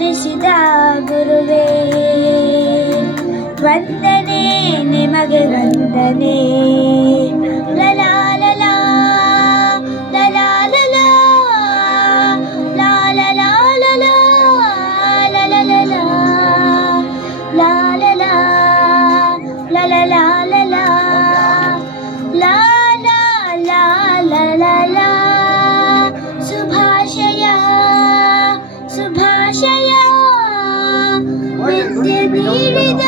ನರಿಸಿದ ಗುರುವೇ ವಂದನೆ ನಿಮಗೆ ವಂದನೆ. ಲಲಾ ಲಲಾ ಲಲಾ ಲಲಾ ಲಾಲಲಾ ಲಲಾ ಲಲಲಾ ಲಾಲಲಾ ಲಲಲಾ ಲಲಾ ಲಾಲಾ ಲಾಲಲಾ ಶುಭಾಶಯ ಶುಭಾಶಯ ವಿದ್ಯೆ ನೀಡಿದ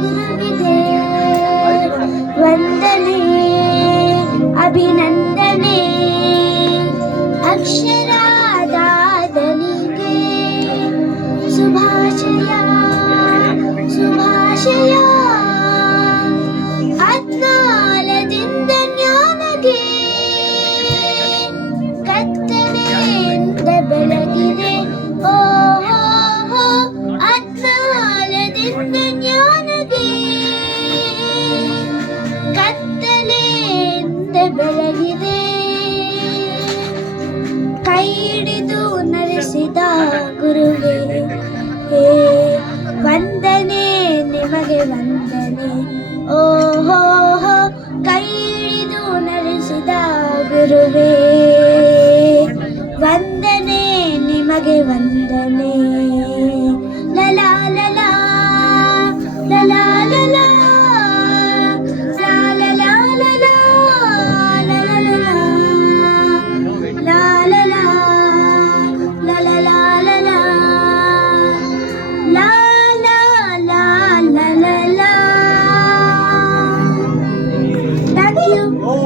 ಗುರುವಿಗೆ ವಂದನೆ ಅಭಿನಂದನೆ ಅಕ್ಷರಾದಾದನಿಗೆ ಶುಭಾಶಯ ಶುಭಾಶಯ ಆತ್ಮಾಲದಿಂದ ಜ್ಞಾನಕ್ಕೆ ಕತ್ತಲೆಯಿಂದ ಬೆಳಗಿದೆ ಓ ಆತ್ಮಾಲದಿಂದ ಜ್ಞಾನಕ್ಕೆ ಕತ್ತಲೆಯಿಂದ ಬೆಳಗಿದೆ. ಕೈ ಹಿಡಿದು ನಡೆಸಿದ ಗುರುವೇ ವಂದನೆ ನಿಮಗೆ ವಂದನೆ. ಓಹೋ ಕೈ ಹಿಡಿದು ನಡೆಸಿದ ಗುರುವೇ ವಂದನೆ ನಿಮಗೆ ವಂದನೆ.